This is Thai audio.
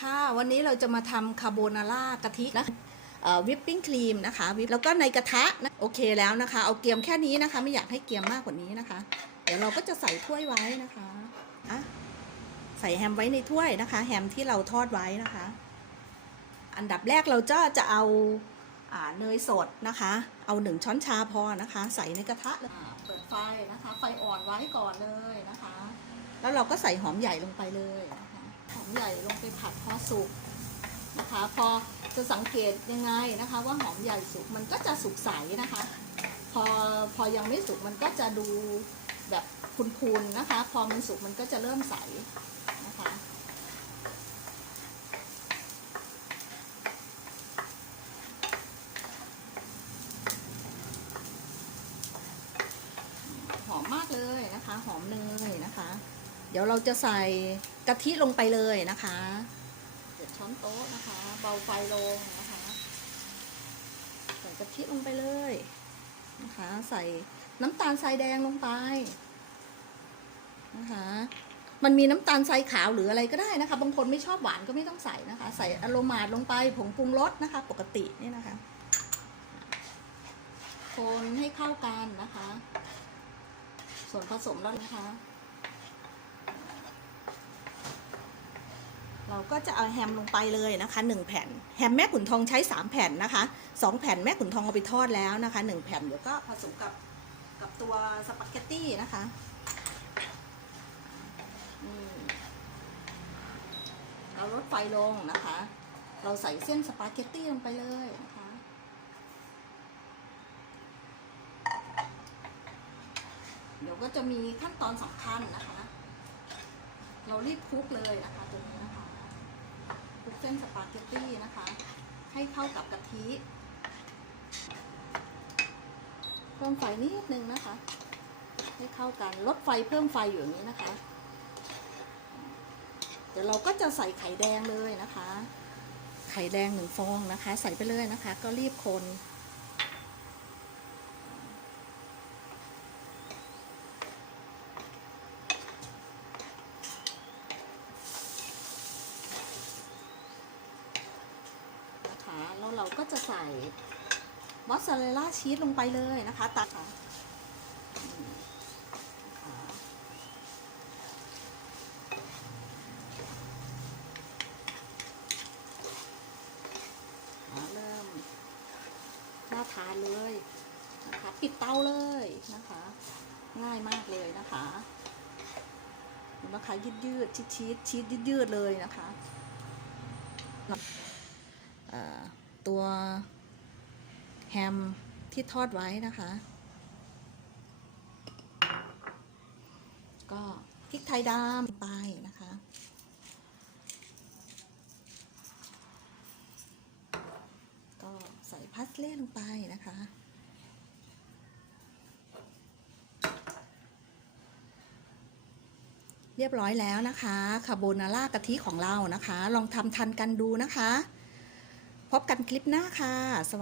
ค่ะ วันนี้เราจะมาทำคาโบนาร่ากะทินะวิปปิ้งครีมนะคะวิปแล้วก็ในกระทะนะโอเคแล้วนะคะ เอาเกรียมแค่นี้นะคะ ไม่อยากให้เกรียมมากกว่านี้นะคะ เดี๋ยวเราก็จะใส่ถ้วยไว้นะคะอะใส่แฮมไว้ในถ้วยนะคะ แฮมที่เราทอดไว้นะคะ อันดับแรกเราจะจะเอาอาเนยสดนะคะ เอาหนึ่งช้อนชาพอนะคะ ใส่ในกระทะเลยเปิดไฟนะคะ ไฟอ่อนไว้ก่อนเลยนะคะ แล้วเราก็ใส่หอมใหญ่ลงไปเลยนะคะ ใหญ่ลงไปผัดพอสุกนะคะ พอจะสังเกตยังไงนะคะ ว่าหอมใหญ่สุกมันก็จะสุกใสนะคะ พอพอยังไม่สุกมันก็จะดูแบบพุนๆนะคะ พอมันสุกมันก็จะเริ่มใสนะคะหอมมากเลยนะคะ หอมเนยนะคะ เดี๋ยวเราจะใส่กะทิลงไปเลยนะคะเจ็ดช้อนโต๊ะนะคะ เบาไฟลงนะคะใส่กะทิลงไปเลยนะคะ ใส่น้ำตาลทรายแดงลงไปนะคะ มันมีน้ำตาลทรายขาวหรืออะไรก็ได้นะคะ บางคนไม่ชอบหวานก็ไม่ต้องใส่นะคะ ใส่อะโรมาดลงไปผงปรุงรสนะคะ ปกตินี่นะคะ คนให้เข้ากันนะคะ ส่วนผสมแล้วนะคะ เรา ก็จะเอาแฮมลงไปเลยนะคะหนึ่งแผ่นแฮมแม่ขุนทองใช้สามแผ่นนะคะสองแผ่นแม่ขุนทองเอาไปทอดแล้วนะคะหนึ่งแผ่นเดี๋ยวก็ผสมกับกับตัวสปาเกตตี้นะคะเราลดไฟลงนะคะ เราใส่เส้นสปาเกตตี้ลงไปเลยนะคะเดี๋ยวก็จะมีขั้นตอนสำคัญนะคะ เรารีบคลุกเลยนะคะตัวนี้นะคะ คลุกเส้นสปาเกตตี้นะคะ ให้เข้ากับกะทิเพิ่มไฟนิดนึงนะคะ ให้เข้ากันลดไฟเพิ่มไฟอยู่อย่างนี้นะคะ เดี๋ยวเราก็จะใส่ไข่แดงเลยนะคะ ไข่แดงหนึ่งฟองนะคะ ใส่ไปเลยนะคะ ก็รีบคน นะคะแล้วเรา ก็จะใส่มอสซาเรลล่าชีสลงไปเลยนะคะตัดค่ะเริ่มน่าทานเลยนะคะปิดเตาเลยนะคะ ง่ายมากเลยนะคะเห็นไหมคะยืดยืดชีสชีสชีสยืดยืดเลยนะคะเอ่อ ตัวแฮมที่ทอดไว้นะคะ ก็พริกไทยดำไปนะคะ ก็ใส่พัสเล่ลงไปนะคะเรียบร้อยแล้วนะคะคาโบนาร่ากะทิของเรานะคะ ลองทำทันกันดูนะคะ พบกันคลิปหน้าค่ะสวัสดี